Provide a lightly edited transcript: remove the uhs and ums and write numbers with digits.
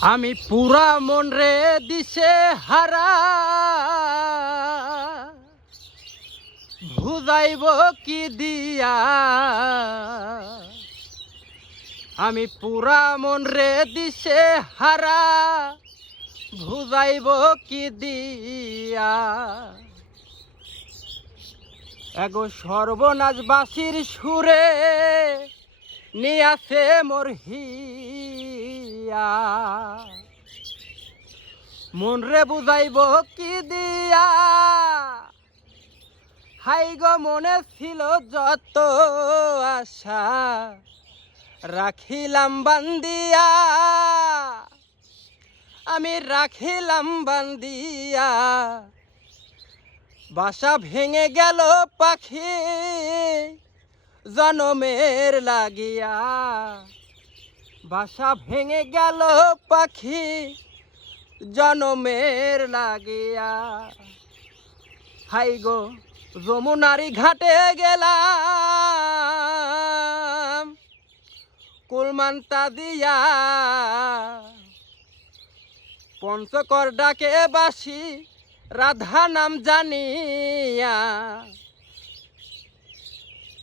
আমি পুরা মন রে দিশে হারা বুঝাইব কি দিয়া। আমি পুরা মন রে দিশে হারা বুঝাইব কি দিয়া। এগো সর্বনাশ বাসির সুরে নিয়াছে মোর হিয়া। মন রে বুঝাইব কি দিয়া। হাই গো মনে ছিল যত আশা রাখিলাম বান্দিয়া। আমি রাখিলাম বান্দিয়া। বাসা ভেঙে গেল পাখি জনমের লাগিয়া। বাসা ভেঙে গেল পাখি জনমের লাগিয়া। হাই গো যমুনারি ঘাটে গেলাম কুলমান্তা দিয়া। পঞ্চকর ডাকে বাসি রাধা নাম জানিয়া।